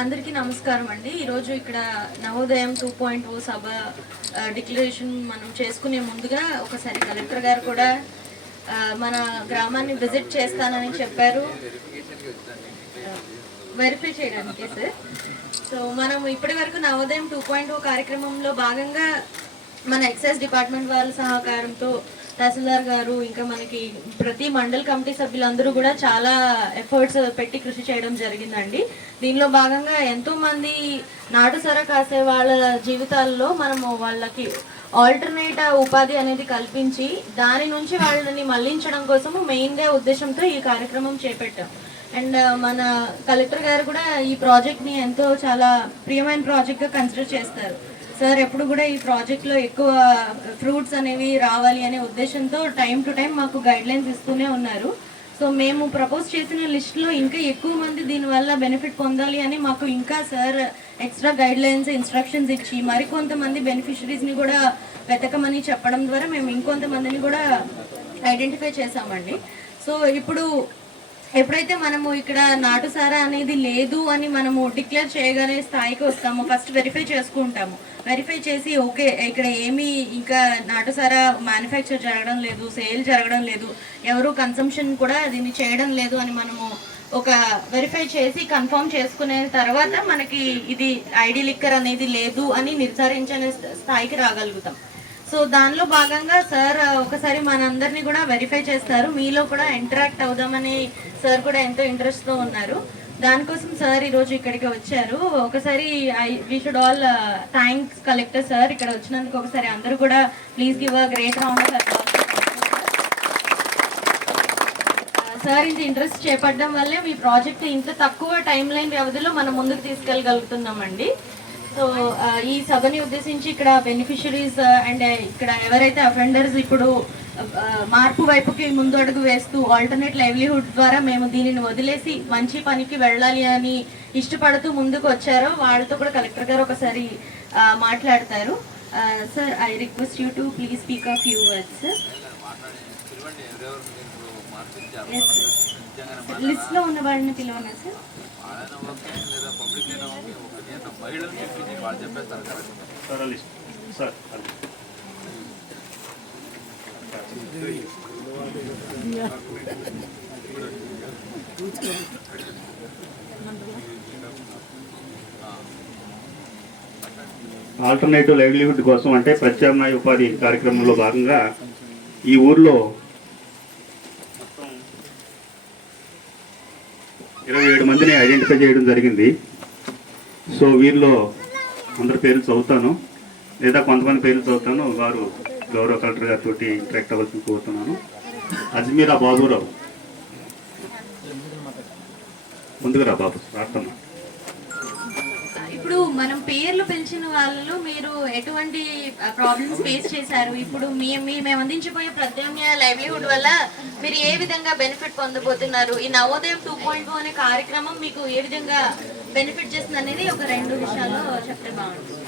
అందరికీ నమస్కారం అండి. ఈరోజు ఇక్కడ నవోదయం 2.0 సభ డిక్లరేషన్ మనం చేసుకునే ముందుగా ఒకసారి కలెక్టర్ గారు కూడా మన గ్రామాన్ని విజిట్ చేస్తానని చెప్పారు, వెరిఫై చేయడానికి సార్. సో మనం ఇప్పటి వరకు నవోదయం 2.0 కార్యక్రమంలో భాగంగా మన ఎక్సైజ్ డిపార్ట్మెంట్ వాళ్ళ సహకారంతో తహసీల్దార్ గారు ఇంకా మనకి ప్రతి మండల్ కమిటీ సభ్యులందరూ కూడా చాలా ఎఫర్ట్స్ పెట్టి కృషి చేయడం జరిగిందండి. దీనిలో భాగంగా ఎంతోమంది నాటుసర కాసే వాళ్ళ జీవితాల్లో మనము వాళ్ళకి ఆల్టర్నేట్ ఉపాధి అనేది కల్పించి దాని నుంచి వాళ్ళని మళ్లించడం కోసము మెయిన్గా ఉద్దేశంతో ఈ కార్యక్రమం చేపట్టాం. అండ్ మన కలెక్టర్ గారు కూడా ఈ ప్రాజెక్ట్ని ఎంతో చాలా ప్రియమైన ప్రాజెక్ట్గా కన్సిడర్ చేస్తారు. సార్ ఎప్పుడు కూడా ఈ ప్రాజెక్ట్లో ఎక్కువ ఫ్రూట్స్ అనేవి రావాలి అనే ఉద్దేశంతో టైం టు టైం మాకు గైడ్లైన్స్ ఇస్తూనే ఉన్నారు. సో మేము ప్రపోజ్ చేసిన లిస్ట్లో ఇంకా ఎక్కువ మంది దీనివల్ల బెనిఫిట్ పొందాలి అని మాకు ఇంకా సార్ ఎక్స్ట్రా గైడ్లైన్స్ ఇన్స్ట్రక్షన్స్ ఇచ్చి మరికొంతమంది బెనిఫిషరీస్ని కూడా వెతకమని చెప్పడం ద్వారా మేము ఇంకొంతమందిని కూడా ఐడెంటిఫై చేసామండి. సో ఇప్పుడు ఎప్పుడైతే మనము ఇక్కడ నాటుసారా అనేది లేదు అని మనము డిక్లేర్ చేయగలిగే స్థాయికి వస్తాము, ఫస్ట్ వెరిఫై చేసుకుంటాము. వెరిఫై చేసి ఓకే ఇక్కడ ఏమీ ఇంకా నాటుసారా మ్యానుఫ్యాక్చర్ జరగడం లేదు, సేల్ జరగడం లేదు, ఎవరు కన్సంప్షన్ కూడా దీన్ని చేయడం లేదు అని మనము ఒక వెరిఫై చేసి కన్ఫర్మ్ చేసుకునే తర్వాత మనకి ఇది ఐడి లిక్కర్ అనేది లేదు అని నిర్ధారించే స్థాయికి రాగలుగుతాం. సో దానిలో భాగంగా సార్ ఒకసారి మనందరినీ కూడా వెరిఫై చేస్తారు, మీలో కూడా ఇంటరాక్ట్ అవుదామని సార్ కూడా ఎంతో ఇంట్రెస్ట్తో ఉన్నారు. దానికోసం సార్ ఈరోజు ఇక్కడికి వచ్చారు. ఒకసారి we should all thanks collector sir ఇక్కడ వచ్చినందుకు. ఒకసారి అందరూ కూడా please give a great round of applause. Sir ఇంత ఇంట్రెస్ట్ చేపట్టడం వల్లే మీ ప్రాజెక్ట్ ఇంత తక్కువ టైం లైన్ వ్యవధిలో మనం ముందుకు తీసుకెళ్ళగలుగుతున్నామండి. సో ఈ సభని ఉద్దేశించి ఇక్కడ బెనిఫిషరీస్ అండ్ ఇక్కడ ఎవరైతే అఫెండర్స్ ఇప్పుడు మార్పు వైపుకి ముందు అడుగు వేస్తూ ఆల్టర్నేట్ లైవ్లీహుడ్ ద్వారా మేము దీనిని వదిలేసి మంచి పనికి వెళ్ళాలి అని ఇష్టపడుతూ ముందుకు వచ్చారో వాళ్ళతో కూడా కలెక్టర్ గారు ఒకసారి మాట్లాడతారు. Sir I request you to please speak of few words. లిస్ట్లో ఉన్న వాళ్ళని పిలవనా సార్? ఆల్టర్నేటివ్ లైవ్లీహుడ్ కోసం అంటే ప్రత్యామ్నాయ ఉపాధి కార్యక్రమంలో భాగంగా ఈ ఊర్లో 27 మందిని ఐడెంటిఫై చేయడం జరిగింది. సో వీరిలో అందరి పేర్లు చదువుతాను, లేదా కొంతమంది పేర్లు చదువుతాను. వారు గౌరవ కలెక్టర్ గారితో ఇంటరాక్ట్ అవ్వాల్సి కోరుతున్నాను. అజ్మీరా బాబురావు, ముందుగా రా బాబు, రాస్తాను. ఇప్పుడు మనం పేర్లు పిలిచిన వాళ్ళలో మీరు ఎటువంటి ప్రాబ్లమ్స్ ఫేస్ చేశారు? ఇప్పుడు మేము అందించిపోయే ప్రత్యామ్నాయ లైవ్లీహుడ్ వల్ల మీరు ఏ విధంగా బెనిఫిట్ పొందబోతున్నారు? ఈ నవోదయం 2.0 అనే కార్యక్రమం మీకు ఏ విధంగా బెనిఫిట్ చేస్తుంది అనేది ఒక 2 విషయాల్లో చెప్తే బాగుంటుంది.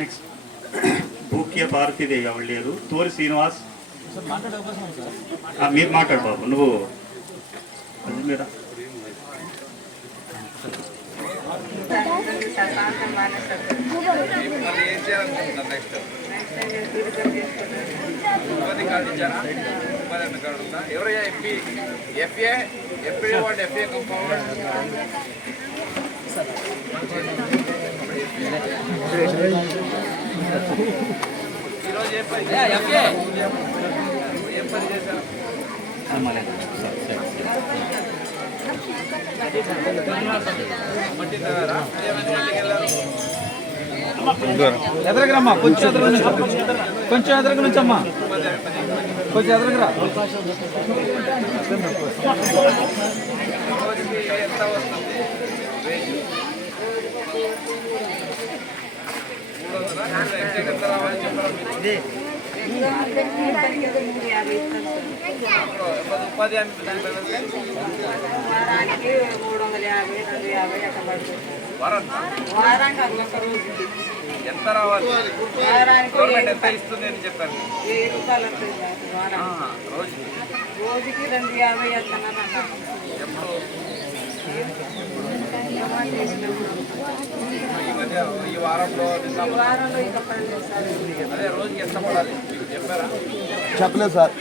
నెక్స్ట్ భూక్య భారతీదేవి ఎవరు లేరు. తోరి శ్రీనివాస్, మీరు మాట్లాడు బాబు. నువ్వు అజ్మీరా ఎవరయ్యా ఎంపీ ఎఫ్ఏ ఎఫ్ఏ వాడు ఎఫ్ఏ కంపౌండ్ ఈరోజు ఏం పని చేశారు? ఎదరగరమ్మా, కొంచెం ఎదరగ నుంచి అమ్మా, కొంచెం ఎదరగరా. ఎంత వస్తుంది? 300 ఎంత రావాలని చెప్పారు? ఉపాధి వారానికి 350, 250 అట్లా పడుతుంది. వారానికి ఎంత రావాలి? గవర్నమెంట్ ఎంత ఇస్తుంది అని చెప్పారు? 1000 రూపాయలు వస్తుంది రోజుకి. రోజుకి 250 వేస్తున్నాను. ఎప్పుడు ఈ వారంలో వారంలో ఇంకా పడలేదు సార్. అదే రోజుకి ఎంత పడాలి మీకు చెప్పారా? చెప్పలేదు సార్.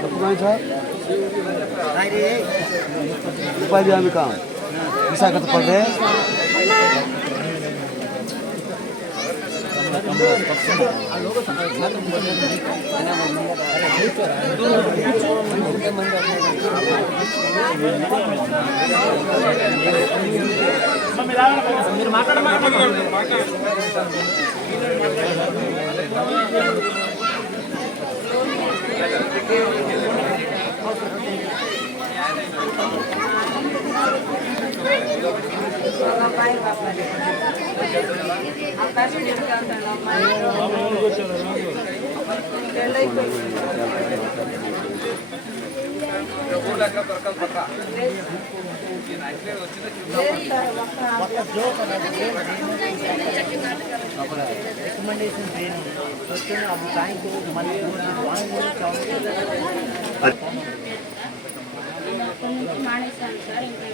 చెప్పుకోండి సార్. ఉపాధి హామీ కాం విశాఖపట్నం మీరు మాట్లాడమా ఒక అమ్మాయి బాబాయ్ అవకాశం చెప్తాను అమ్మాయి పెళ్ళైపోయింది. ఊళ్ళో ఎక్కడ దొరకదు పక్క మానేశాను సార్ ఇంకా